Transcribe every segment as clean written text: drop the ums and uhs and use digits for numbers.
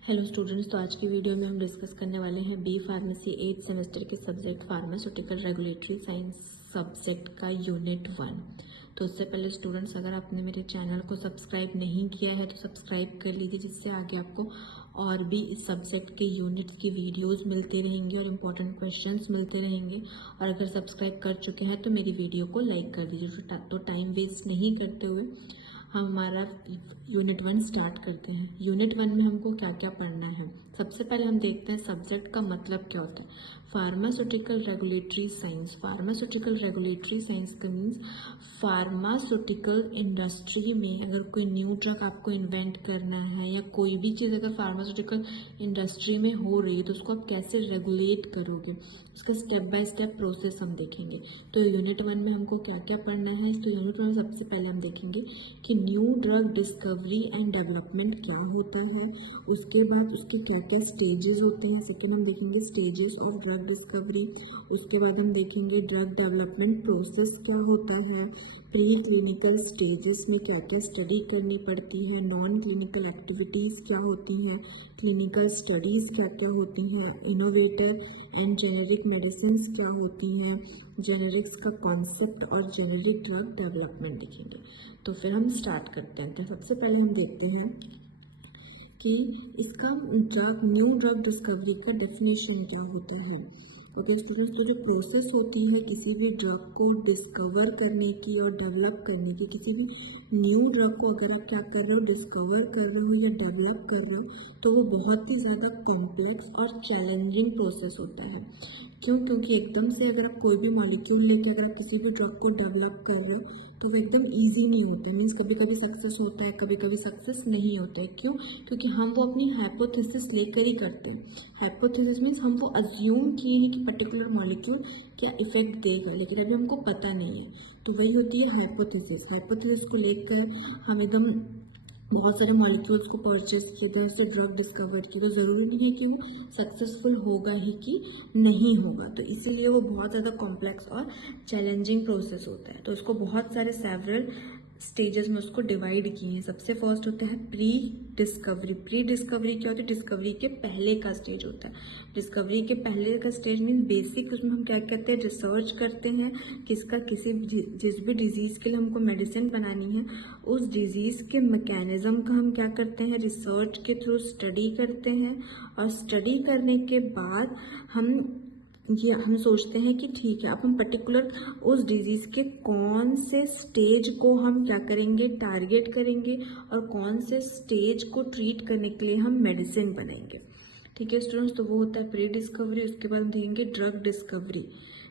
Hello students, तो आज की वीडियो में हम डिस्कस करने वाले हैं बी फार्मेसी 8th सेमेस्टर के subject pharmaceutical regulatory science subject का यूनिट 1। तो उससे पहले स्टूडेंट्स, अगर आपने मेरे चैनल को सब्सक्राइब नहीं किया है तो सब्सक्राइब कर लीजिए, जिससे आगे आपको और भी इस सब्जेक्ट के यूनिट्स की वीडियोस मिलते रहेंगे और इम्पोर्टेंट क्वेश्चंस मिलते रहेंगे। और अगर सब्सक्राइब कर चुके हैं तो मेरी वीडियो को लाइक कर दीजिए। तो टाइम वेस्ट नहीं करते हुए हम हमारा यूनिट 1 स्टार्ट करते हैं। यूनिट 1 में हमको क्या क्या पढ़ना है, सबसे पहले हम देखते हैं सब्जेक्ट का मतलब क्या होता है। Pharmaceutical regulatory science, pharmaceutical regulatory science का मीन्स फार्मास्यूटिकल इंडस्ट्री में अगर कोई न्यू ड्रग आपको इन्वेंट करना है या कोई भी चीज़ अगर फार्मास्यूटिकल इंडस्ट्री में हो रही है तो उसको आप कैसे रेगुलेट करोगे, उसका स्टेप बाय स्टेप प्रोसेस हम देखेंगे। तो यूनिट 1 में हमको क्या क्या पढ़ना है, तो यूनिट 1 में सबसे पहले हम देखेंगे कि new drug discovery and development क्या होता है, उसके बाद उसके क्या क्या स्टेजेस होते हैं। सेकेंड हम देखेंगे स्टेजेस ऑफ ड्रग डिस्कवरी। उसके बाद हम देखेंगे ड्रग डेवलपमेंट प्रोसेस क्या होता है, प्री क्लिनिकल स्टेजेस में क्या क्या स्टडी करनी पड़ती है, नॉन क्लिनिकल एक्टिविटीज़ क्या होती हैं, क्लिनिकल स्टडीज़ क्या क्या होती हैं, इनोवेटर एंड जेनेरिक मेडिसिन क्या होती हैं, जेनेरिक्स का कॉन्सेप्ट और जेनेरिक ड्रग डेवलपमेंट देखेंगे। तो फिर हम स्टार्ट करते हैं। तो सबसे पहले हम देखते हैं कि इसका न्यू ड्रग डिस्कवरी का डेफिनेशन क्या होता है। ओके स्टूडेंट्स, तो जो प्रोसेस होती है किसी भी ड्रग को डिस्कवर करने की और डेवलप करने की, किसी भी न्यू ड्रग को अगर आप क्या कर रहे हो, डिस्कवर कर रहे हो या डेवलप कर रहे हो, तो वो बहुत ही ज़्यादा कॉम्प्लेक्स और चैलेंजिंग प्रोसेस होता है। क्यों? क्योंकि एकदम से अगर आप कोई भी मॉलिक्यूल लेके अगर आप किसी भी ड्रग को डेवलप कर रहे हो तो वो एकदम इजी नहीं होता है। मीन्स कभी कभी सक्सेस होता है, कभी कभी सक्सेस नहीं होता है। क्यों? क्योंकि हम वो अपनी हाइपोथेसिस लेकर ही करते हैं। हाइपोथेसिस मीन्स हम वो अज्यूम किए हैं कि पर्टिकुलर मॉलिक्यूल क्या इफेक्ट देगा, लेकिन अभी हमको पता नहीं है। तो वही होती है हाइपोथेसिस। हाइपोथेसिस को लेकर हम एकदम बहुत सारे मॉलिक्यूल्स को परचेस किए थे, उससे ड्रग डिस्कवर की, तो ज़रूरी नहीं है कि वो सक्सेसफुल होगा ही कि नहीं होगा। तो इसीलिए वो बहुत ज़्यादा कॉम्प्लेक्स और चैलेंजिंग प्रोसेस होता है। तो उसको बहुत सारे सेवरल स्टेजेस में उसको डिवाइड किए हैं। सबसे फर्स्ट होता है प्री डिस्कवरी। प्री डिस्कवरी क्या होती है? डिस्कवरी के पहले का स्टेज होता है। डिस्कवरी के पहले का स्टेज मीन्स बेसिक, उसमें हम क्या करते हैं, रिसर्च करते हैं किसका किसी जिस भी डिजीज़ के लिए हमको मेडिसिन बनानी है, उस डिजीज़ के मैकेनिज्म का हम क्या करते हैं, रिसर्च के थ्रू स्टडी करते हैं। और स्टडी करने के बाद हम सोचते हैं कि ठीक है, अब हम पर्टिकुलर उस डिजीज़ के कौन से स्टेज को हम क्या करेंगे, टारगेट करेंगे, और कौन से स्टेज को ट्रीट करने के लिए हम मेडिसिन बनाएंगे। ठीक है स्टूडेंट्स, तो वो होता है प्री डिस्कवरी। उसके बाद हम देखेंगे ड्रग डिस्कवरी।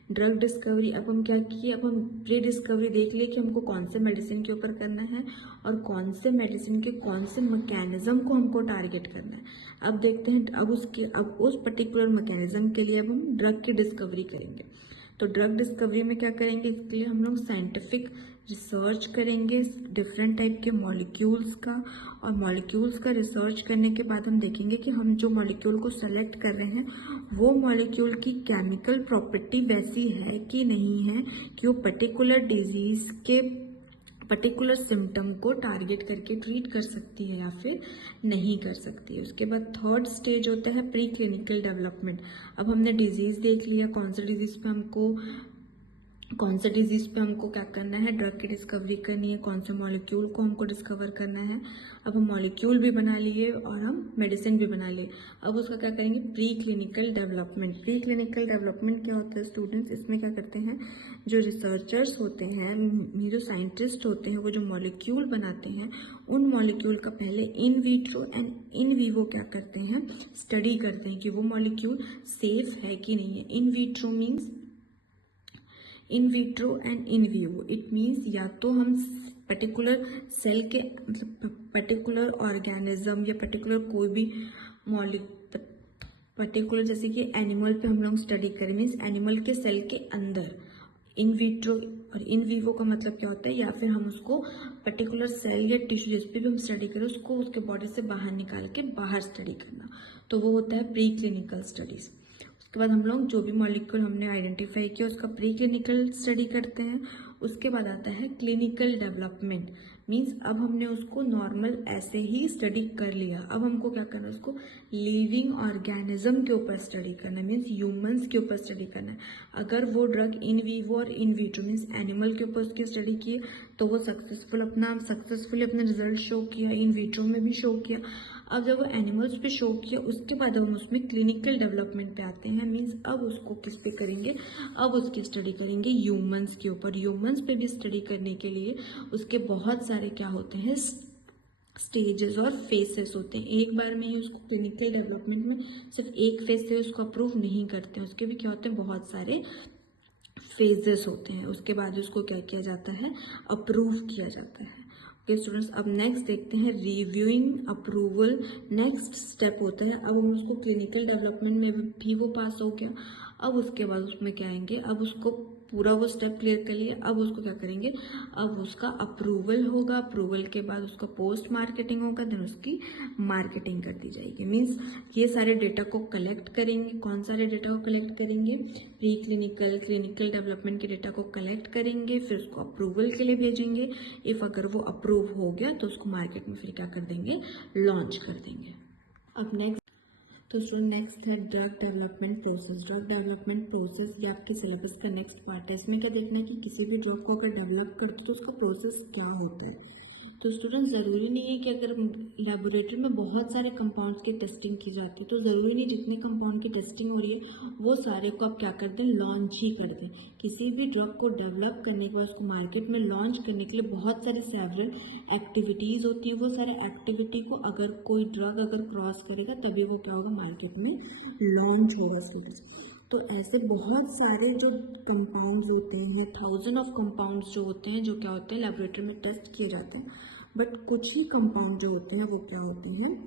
ड्रग डिस्कवरी, अब हम क्या किए, अब हम प्री डिस्कवरी देख लिए कि हमको कौन से मेडिसिन के ऊपर करना है और कौन से मेडिसिन के कौन से मैकेनिज्म को हमको टारगेट करना है। अब देखते हैं, अब उस पर्टिकुलर मैकेनिज्म के लिए अब हम ड्रग की डिस्कवरी करेंगे। तो ड्रग डिस्कवरी में क्या करेंगे, इसके लिए हम लोग साइंटिफिक रिसर्च करेंगे डिफरेंट टाइप के मॉलिक्यूल्स का। और मॉलिक्यूल्स का रिसर्च करने के बाद हम देखेंगे कि हम जो मॉलिक्यूल को सेलेक्ट कर रहे हैं वो मॉलिक्यूल की केमिकल प्रॉपर्टी वैसी है कि नहीं है कि वो पर्टिकुलर डिजीज के पर्टिकुलर सिम्टम को टारगेट करके ट्रीट कर सकती है या फिर नहीं कर सकती है। उसके बाद थर्ड स्टेज होता है प्री क्लिनिकल डेवलपमेंट। अब हमने डिजीज़ देख लिया, कौन से डिजीज़ पे हमको क्या करना है, ड्रग की डिस्कवरी करनी है, कौन से मॉलिक्यूल को हमको डिस्कवर करना है। अब हम मॉलिक्यूल भी बना लिए और हम मेडिसिन भी बना लिए। अब उसका क्या करेंगे, pre clinical development. Pre clinical development क्या होता है स्टूडेंट्स, इसमें क्या करते हैं, जो रिसर्चर्स होते हैं, जो साइंटिस्ट होते हैं, वो जो मॉलिक्यूल बनाते हैं, उन मॉलिक्यूल का पहले in vitro and in vivo क्या करते हैं, स्टडी करते हैं कि वो मॉलिक्यूल सेफ है कि नहीं है। In vitro means in vitro and in vivo, it means या तो हम पर्टिकुलर सेल के मतलब पर्टिकुलर ऑर्गेनिज्म या पर्टिकुलर कोई भी पर्टिकुलर जैसे कि एनिमल पे हम लोग स्टडी करें, मीन्स एनिमल के सेल के अंदर इन विट्रो। और इन विवो का मतलब क्या होता है, या फिर हम उसको पर्टिकुलर सेल या टिश्यू जिस पे भी हम स्टडी करें उसको उसके बॉडी से बाहर निकाल के बाहर स्टडी करना, तो वो होता है प्री क्लिनिकल स्टडीज। उसके बाद हम लोग जो भी मॉलिक्यूल हमने आइडेंटिफाई किया उसका प्री क्लिनिकल स्टडी करते हैं। उसके बाद आता है क्लिनिकल डेवलपमेंट। मीन्स अब हमने उसको नॉर्मल ऐसे ही स्टडी कर लिया, अब हमको क्या करना है, उसको लिविंग ऑर्गेनिज्म के ऊपर स्टडी करना है, मीन्स ह्यूमंस के ऊपर स्टडी करना है। अगर वो ड्रग इन वीवो और इन विट्रो मीन्स एनिमल के ऊपर उसकी स्टडी की तो वो सक्सेसफुली अपना रिजल्ट शो किया, इन विट्रो में भी शो किया। अब जब वो एनिमल्स पे शो किया उसके बाद हम उसमें क्लिनिकल डेवलपमेंट पे आते हैं, मीन्स अब उसको किस पे करेंगे, अब उसकी स्टडी करेंगे ह्यूमंस के ऊपर। ह्यूमंस पे भी स्टडी करने के लिए उसके बहुत सारे क्या होते हैं, स्टेजेस और फेसेस होते हैं। एक बार में ही उसको क्लिनिकल डेवलपमेंट में सिर्फ एक फेज से उसको अप्रूव नहीं करते हैं, उसके भी क्या होते हैं, बहुत सारे फेजेस होते हैं। उसके बाद उसको क्या किया जाता है, अप्रूव किया जाता है। ओके स्टूडेंट्स, अब नेक्स्ट देखते हैं रिव्यूइंग अप्रूवल। नेक्स्ट स्टेप होता है, अब हम उसको क्लिनिकल डेवलपमेंट में भी वो पास हो गया, अब उसके बाद उसमें क्या आएंगे, अब उसको पूरा वो स्टेप क्लियर कर लिया, अब उसको क्या करेंगे, अब उसका अप्रूवल होगा। अप्रूवल के बाद उसका पोस्ट मार्केटिंग होगा, देन उसकी मार्केटिंग कर दी जाएगी। मीन्स ये सारे डेटा को कलेक्ट करेंगे। कौन सारे डेटा को कलेक्ट करेंगे, प्री क्लिनिकल, क्लिनिकल डेवलपमेंट के डेटा को कलेक्ट करेंगे, फिर उसको अप्रूवल के लिए भेजेंगे। इफ अगर वो अप्रूव हो गया तो उसको मार्केट में फिर क्या कर देंगे, लॉन्च कर देंगे। अब नेक्स्ट तो स्टूडेंट नेक्स्ट है drug development process. Drug development process ये आपके सिलेबस का नेक्स्ट पार्ट है। इसमें क्या देखना है कि किसी भी ड्रग को अगर डेवलप करते तो उसका प्रोसेस क्या होता है। तो स्टूडेंट ज़रूरी नहीं है कि अगर लेबोरेटरी में बहुत सारे कंपाउंड्स की टेस्टिंग की जाती है तो ज़रूरी नहीं जितने कंपाउंड की टेस्टिंग हो रही है वो सारे को आप क्या कर दें, लॉन्च ही कर दें। किसी भी ड्रग को डेवलप करने के बाद उसको मार्केट में लॉन्च करने के लिए बहुत सारी सेवरल एक्टिविटीज़ होती है। वो सारे एक्टिविटी को अगर कोई ड्रग अगर क्रॉस करेगा तभी वो क्या होगा, मार्केट में लॉन्च होगा स्टूडेंट्स। तो ऐसे बहुत सारे जो कंपाउंड्स होते हैं, 1000 ऑफ कंपाउंड्स जो होते हैं, जो क्या होते हैं लेबोरेटरी में टेस्ट किए जाते हैं, बट कुछ ही कंपाउंड जो होते हैं वो क्या होते हैं,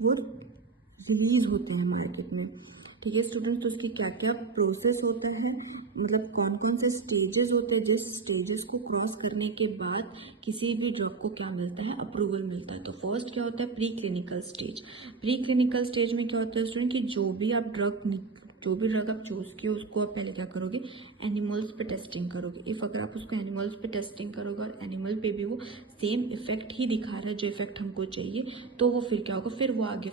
वो रिलीज होते हैं मार्केट में। ठीक है स्टूडेंट्स, तो उसकी क्या क्या प्रोसेस होता है, मतलब कौन कौन से स्टेजेस होते हैं, जिस स्टेजेस को क्रॉस करने के बाद किसी भी ड्रग को क्या मिलता है, अप्रूवल मिलता है। तो फर्स्ट क्या होता है, pre clinical stage. Pre clinical stage में क्या होता है स्टूडेंट कि जो भी आप चूज़ किए उसको आप पहले क्या करोगे, एनिमल्स पे टेस्टिंग करोगे। इफ़ अगर आप उसको एनिमल्स पे टेस्टिंग करोगे और एनिमल पे भी वो सेम इफेक्ट ही दिखा रहा है जो इफेक्ट हमको चाहिए, तो वो फिर क्या होगा, फिर वो आगे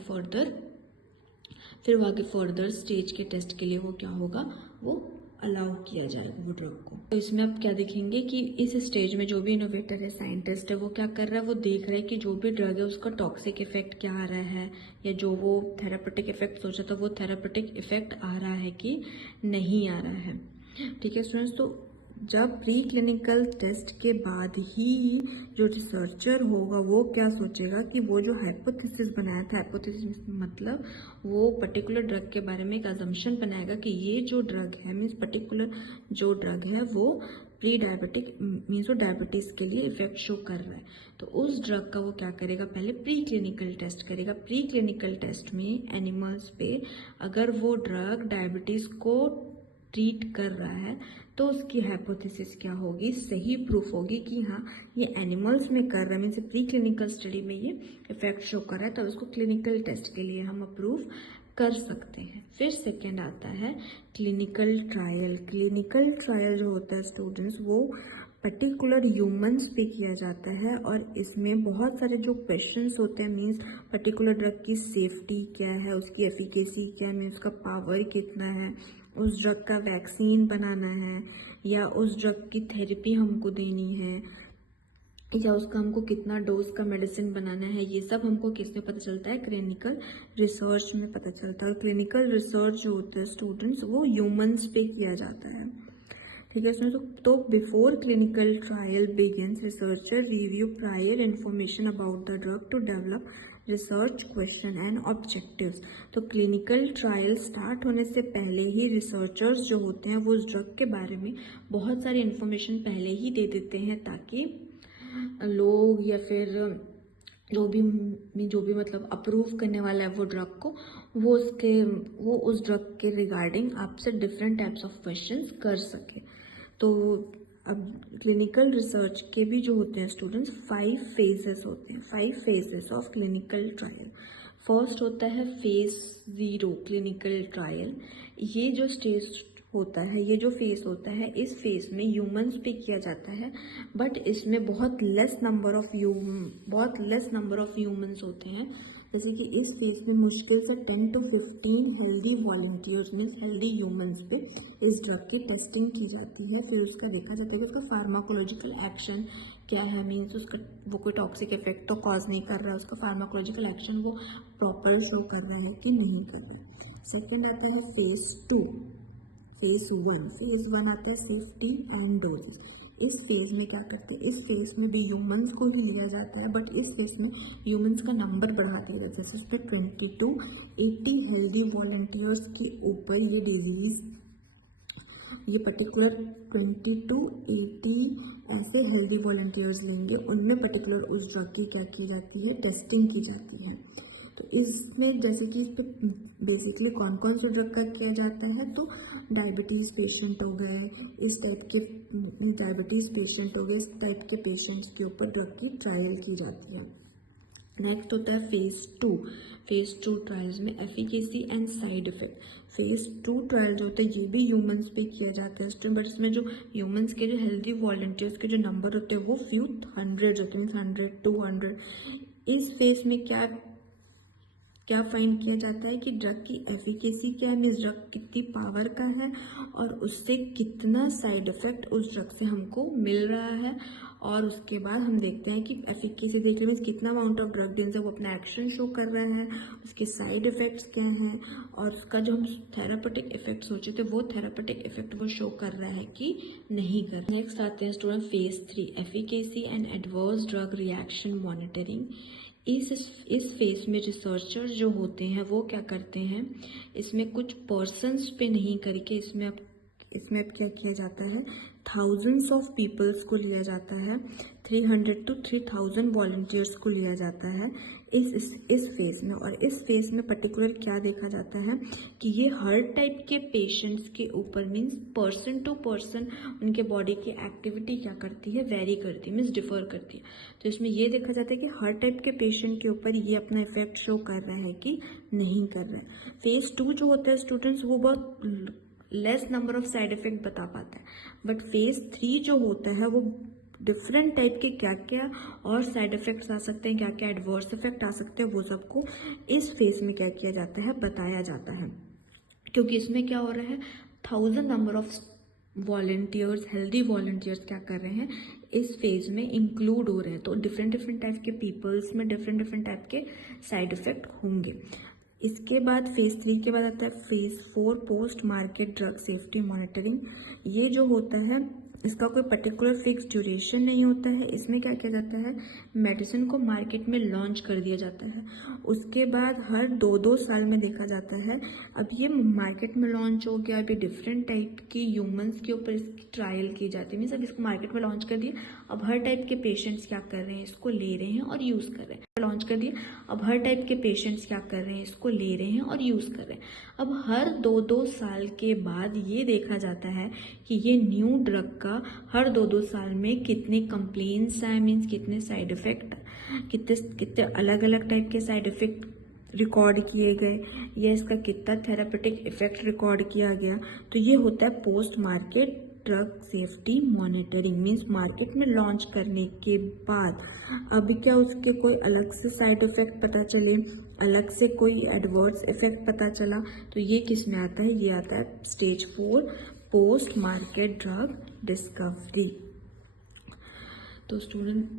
फर्दर स्टेज के टेस्ट के लिए वो क्या होगा, वो अलाउ किया जाएगा वो ड्रग को। तो इसमें आप क्या देखेंगे कि इस स्टेज में जो भी इनोवेटर है, साइंटिस्ट है, वो क्या कर रहा है, वो देख रहा है कि जो भी ड्रग है उसका टॉक्सिक इफेक्ट क्या आ रहा है, या जो वो थेरापेटिक इफेक्ट सोचा था वो थेरापेटिक इफेक्ट आ रहा है कि नहीं आ रहा है। ठीक है स्टूडेंट्स, तो जब प्री क्लिनिकल टेस्ट के बाद ही जो रिसर्चर होगा वो क्या सोचेगा कि वो जो हाइपोथेसिस बनाया था, हाइपोथेसिस मतलब वो पर्टिकुलर ड्रग के बारे में एक अजम्पशन बनाएगा कि ये जो ड्रग है, मीन्स पर्टिकुलर जो ड्रग है वो प्री डायबिटिक मीन्स वो डायबिटीज़ के लिए इफेक्ट शो कर रहा है। तो उस ड्रग का वो क्या करेगा, पहले प्री क्लिनिकल टेस्ट करेगा। प्री क्लिनिकल टेस्ट में एनिमल्स पे अगर वो ड्रग डायबिटीज़ को ट्रीट कर रहा है तो उसकी हाइपोथेसिस क्या होगी, सही प्रूफ होगी कि हाँ ये एनिमल्स में कर रहा है, मीन्स प्री क्लिनिकल स्टडी में ये इफेक्ट शो कर रहा है, तो उसको क्लिनिकल टेस्ट के लिए हम अप्रूव कर सकते हैं। फिर सेकेंड आता है क्लिनिकल ट्रायल। क्लिनिकल ट्रायल जो होता है स्टूडेंट्स वो पर्टिकुलर ह्यूमंस पे किया जाता है और इसमें बहुत सारे जो क्वेश्चंस होते हैं, मीन्स पर्टिकुलर ड्रग की सेफ्टी क्या है, उसकी एफिकेसी क्या है, मीन्स उसका पावर कितना है, उस ड्रग का वैक्सीन बनाना है या उस ड्रग की थेरेपी हमको देनी है, या उसका हमको कितना डोज का मेडिसिन बनाना है, ये सब हमको किसमें पता चलता है, क्लिनिकल रिसर्च में पता चलता है। क्लिनिकल रिसर्च जो होता है स्टूडेंट्स वो ह्यूमंस पे किया जाता है। ठीक है स्टूडेंट्स, तो before clinical trial begins researcher review prior information about the drug to develop research question and objectives. तो क्लिनिकल ट्रायल स्टार्ट होने से पहले ही रिसर्चर्स जो होते हैं वो उस ड्रग के बारे में बहुत सारी इन्फॉर्मेशन पहले ही दे देते हैं ताकि लोग या फिर जो भी मतलब अप्रूव करने वाला है वो ड्रग को, वो उस ड्रग के रिगार्डिंग आपसे डिफरेंट टाइप्स ऑफ क्वेश्चंस कर सके। तो अब क्लिनिकल रिसर्च के भी जो होते हैं स्टूडेंट्स 5 फेजेस होते हैं, 5 phases of clinical trial. First होता है फेज 0 क्लिनिकल ट्रायल। ये जो स्टेज होता है, ये जो फेस होता है, इस फेस में ह्यूमंस पे किया जाता है, बट इसमें बहुत लेस नंबर ऑफ ह्यूमंस होते हैं। जैसे कि इस फेस में मुश्किल से 10 to 15 healthy volunteers means healthy humans पे इस ड्रग की टेस्टिंग की जाती है। फिर उसका देखा जाता है कि उसका फार्माकोलॉजिकल एक्शन क्या है, मीन्स उसका वो कोई टॉक्सिक इफेक्ट तो कॉज नहीं कर रहा है, उसका फार्माकोलॉजिकल एक्शन वो प्रॉपर शो कर रहा है कि नहीं कर रहा है। सेकेंड आता है फेज 2, फेज 1 आता है सेफ्टी एंड डोजेस। इस फेज में क्या करते हैं, इस फेज में भी ह्यूमंस को ही लिया जाता है, बट इस फेज में ह्यूमंस का नंबर बढ़ा दिया जाता है। जैसे उस पर 20 to 80 हेल्दी वॉलंटियर्स के ऊपर ये पर्टिकुलर 20 to 80 ऐसे हेल्दी वॉलंटियर्स लेंगे, उनमें पर्टिकुलर उस ड्रग की क्या की जाती है, टेस्टिंग की जाती है। तो इसमें जैसे कि इस पर बेसिकली कौन कौन सा ड्रग का किया जाता है, तो डायबिटीज़ पेशेंट हो गए, इस टाइप के पेशेंट्स के ऊपर ड्रग की ट्रायल की जाती है। नेक्स्ट होता है फेज टू ट्रायल्स में efficacy and side effect. Phase 2 trial जो होता है ये भी ह्यूमंस पे किया जाता है, बट इसमें जो ह्यूमंस के जो हेल्दी वॉलंटियर्स के जो नंबर होते हैं वो फ्यू हंड्रेड होते हैं, मीन्स 100 200। इस फेज में क्या फाइंड किया जाता है कि ड्रग की एफिकेसी क्या है, मीन्स ड्रग कितनी पावर का है और उससे कितना साइड इफेक्ट उस ड्रग से हमको मिल रहा है। और उसके बाद हम देखते हैं कि एफिकेसी देख मीन्स कितना अमाउंट ऑफ ड्रग देने से वो अपना एक्शन शो कर रहा है, उसके साइड इफेक्ट्स क्या हैं, और उसका जो हम थेरापेटिक इफेक्ट सोचे थे वो थेरापेटिक इफेक्ट वो शो कर रहा है कि नहीं कर रहा है। नेक्स्ट आते हैं student phase 3 efficacy and adverse drug reaction monitoring. इस फेज में रिसर्चर जो होते हैं वो क्या करते हैं, इसमें कुछ पर्सन्स पे नहीं करके इसमें अब क्या किया जाता है, थाउजेंड्स ऑफ पीपल्स को लिया जाता है, 300 to 3000 वॉलंटियर्स को लिया जाता है इस फेज में। और इस फेज में पर्टिकुलर क्या देखा जाता है कि ये हर टाइप के पेशेंट्स के ऊपर मीन्स पर्सन टू पर्सन उनके बॉडी की एक्टिविटी क्या करती है, वेरी करती है, मीन्स डिफर करती है। तो इसमें ये देखा जाता है कि हर टाइप के पेशेंट के ऊपर ये अपना इफेक्ट शो कर रहा है कि नहीं कर रहा है। फेज 2 जो होता है स्टूडेंट्स वो बहुत less number of side effect बता पाता है, बट फेज 3 जो होता है वो डिफरेंट टाइप के क्या क्या और साइड इफेक्ट्स आ सकते हैं, क्या क्या एडवर्स इफेक्ट आ सकते हैं, वो सबको इस फेज में क्या किया जाता है, बताया जाता है। क्योंकि इसमें क्या हो रहा है, 1000 number of volunteers, healthy volunteers क्या कर रहे हैं, इस फेज में इंक्लूड हो रहे हैं। तो डिफरेंट टाइप के पीपल्स में डिफरेंट टाइप के साइड इफेक्ट होंगे। इसके बाद फेज 3 के बाद आता है phase 4 post market drug safety monitoring. ये जो होता है इसका कोई पर्टिकुलर फिक्स ड्यूरेशन नहीं होता है। इसमें क्या किया जाता है, मेडिसिन को मार्केट में लॉन्च कर दिया जाता है, उसके बाद हर 2-2 साल में देखा जाता है अब ये मार्केट में लॉन्च हो गया, अभी डिफरेंट टाइप के ह्यूमंस के ऊपर इसकी ट्रायल की जाती है, मीन्स अब इसको मार्केट में लॉन्च कर दिया, अब हर टाइप के पेशेंट्स क्या कर रहे हैं, इसको ले रहे हैं और यूज़ कर रहे हैं। लॉन्च कर दिया, अब हर टाइप के पेशेंट्स क्या कर रहे हैं, इसको ले रहे हैं और यूज़ कर रहे हैं। अब हर 2-2 साल के बाद ये देखा जाता है कि ये न्यू ड्रग का हर 2-2 साल में कितने कंप्लेंट्स आए, मीन्स कितने साइड इफेक्ट, कितने अलग अलग टाइप के साइड इफेक्ट रिकॉर्ड किए गए, या इसका कितना थेरापेटिक इफेक्ट रिकॉर्ड किया गया। तो ये होता है post market drug safety monitoring, means market में लॉन्च करने के बाद अभी क्या उसके कोई अलग से साइड इफेक्ट पता चले, अलग से कोई एडवर्स इफेक्ट पता चला, तो ये किस में आता है, ये आता है stage 4 post market drug discovery. तो स्टूडेंट